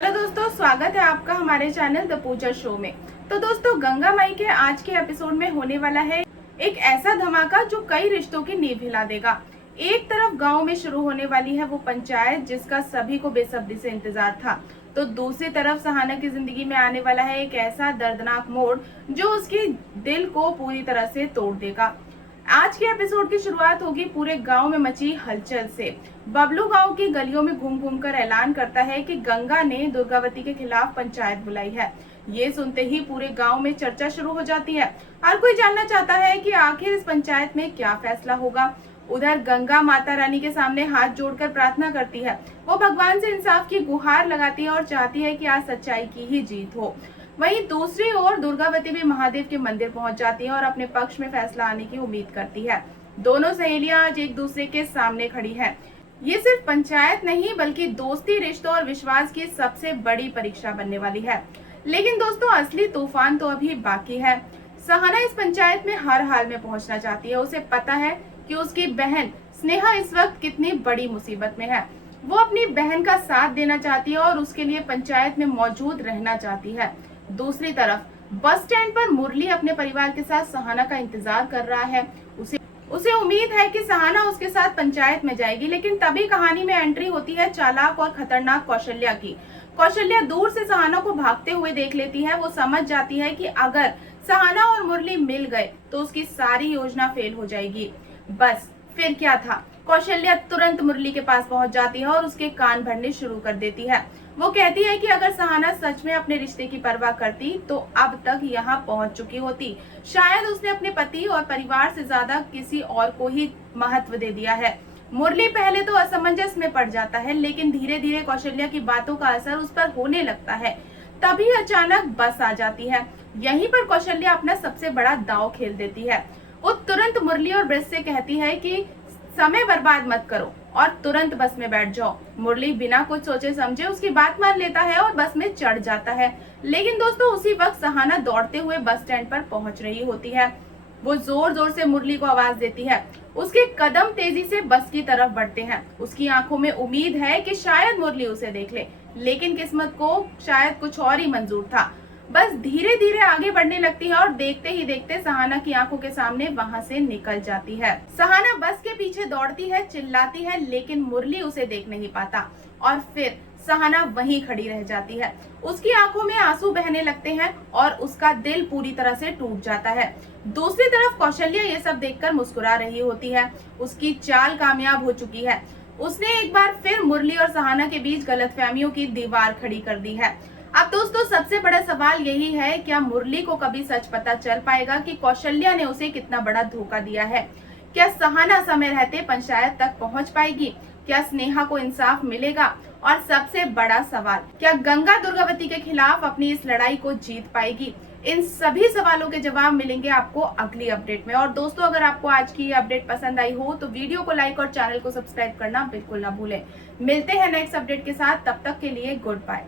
Hello दोस्तों, स्वागत है आपका हमारे चैनल द पूजा शो में। तो दोस्तों, गंगा माई के आज के एपिसोड में होने वाला है एक ऐसा धमाका जो कई रिश्तों की नींव हिला देगा। एक तरफ गांव में शुरू होने वाली है वो पंचायत जिसका सभी को बेसब्री से इंतजार था, तो दूसरी तरफ सहाना की जिंदगी में आने वाला है एक ऐसा दर्दनाक मोड़ जो उसकी दिल को पूरी तरह से तोड़ देगा। आज के एपिसोड की शुरुआत होगी पूरे गांव में मची हलचल से। बबलू गांव की गलियों में घूम घूम कर ऐलान करता है कि गंगा ने दुर्गावती के खिलाफ पंचायत बुलाई है। ये सुनते ही पूरे गांव में चर्चा शुरू हो जाती है। हर कोई जानना चाहता है कि आखिर इस पंचायत में क्या फैसला होगा। उधर गंगा माता रानी के सामने हाथ जोड़कर प्रार्थना करती है। वो भगवान से इंसाफ की गुहार लगाती है और चाहती है कि आज सच्चाई की ही जीत हो। वहीं दूसरी ओर दुर्गावती भी महादेव के मंदिर पहुंच जाती है और अपने पक्ष में फैसला आने की उम्मीद करती है। दोनों सहेलियां आज एक दूसरे के सामने खड़ी हैं। ये सिर्फ पंचायत नहीं बल्कि दोस्ती, रिश्तों और विश्वास की सबसे बड़ी परीक्षा बनने वाली है। लेकिन दोस्तों, असली तूफान तो अभी बाकी है। सहाना इस पंचायत में हर हाल में पहुंचना चाहती है। उसे पता है कि उसकी बहन स्नेहा इस वक्त कितनी बड़ी मुसीबत में है। वो अपनी बहन का साथ देना चाहती है और उसके लिए पंचायत में मौजूद रहना चाहती है। दूसरी तरफ बस स्टैंड पर मुरली अपने परिवार के साथ सहाना का इंतजार कर रहा है। उसे उम्मीद है कि सहाना उसके साथ पंचायत में जाएगी, लेकिन तभी कहानी में एंट्री होती है चालाक और खतरनाक कौशल्या की। कौशल्या दूर से सहाना को भागते हुए देख लेती है। वो समझ जाती है कि अगर सहाना और मुरली मिल गए तो उसकी सारी योजना फेल हो जाएगी। बस फिर क्या था, कौशल्या तुरंत मुरली के पास पहुंच जाती है और उसके कान भरने शुरू कर देती है। वो कहती है कि अगर सहाना सच में अपने रिश्ते की परवाह करती तो अब तक यहाँ पहुंच चुकी होती। शायद उसने अपने पति और परिवार से ज्यादा किसी और को ही महत्व दे दिया है। मुरली पहले तो असमंजस में पड़ जाता है, लेकिन धीरे धीरे कौशल्या की बातों का असर उस पर होने लगता है। तभी अचानक बस आ जाती है। यहीं पर कौशल्या अपना सबसे बड़ा दांव खेल देती है। वो तुरंत मुरली और ब्रज से कहती है कि समय बर्बाद मत करो और तुरंत बस में बैठ जाओ। मुरली बिना कुछ सोचे समझे उसकी बात मान लेता है और बस में चढ़ जाता है। लेकिन दोस्तों, उसी वक्त सहाना दौड़ते हुए बस स्टैंड पर पहुंच रही होती है। वो जोर जोर से मुरली को आवाज देती है। उसके कदम तेजी से बस की तरफ बढ़ते हैं। उसकी आंखों में उम्मीद है कि शायद मुरली उसे देख ले, लेकिन किस्मत को शायद कुछ और ही मंजूर था। बस धीरे धीरे आगे बढ़ने लगती है और देखते ही देखते सहाना की आंखों के सामने वहां से निकल जाती है। सहाना बस के पीछे दौड़ती है, चिल्लाती है, लेकिन मुरली उसे देख नहीं पाता और फिर सहाना वहीं खड़ी रह जाती है। उसकी आंखों में आंसू बहने लगते हैं और उसका दिल पूरी तरह से टूट जाता है। दूसरी तरफ कौशल्या ये सब देखकर मुस्कुरा रही होती है। उसकी चाल कामयाब हो चुकी है। उसने एक बार फिर मुरली और सहाना के बीच गलतफहमियों की दीवार खड़ी कर दी है। अब दोस्तों, सबसे बड़ा सवाल यही है, क्या मुरली को कभी सच पता चल पाएगा कि कौशल्या ने उसे कितना बड़ा धोखा दिया है? क्या सहाना समय रहते पंचायत तक पहुंच पाएगी? क्या स्नेहा को इंसाफ मिलेगा? और सबसे बड़ा सवाल, क्या गंगा दुर्गावती के खिलाफ अपनी इस लड़ाई को जीत पाएगी? इन सभी सवालों के जवाब मिलेंगे आपको अगली अपडेट में। और दोस्तों, अगर आपको आज की ये अपडेट पसंद आई हो तो वीडियो को लाइक और चैनल को सब्सक्राइब करना बिल्कुल ना भूलें। मिलते हैं नेक्स्ट अपडेट के साथ, तब तक के लिए गुड बाय।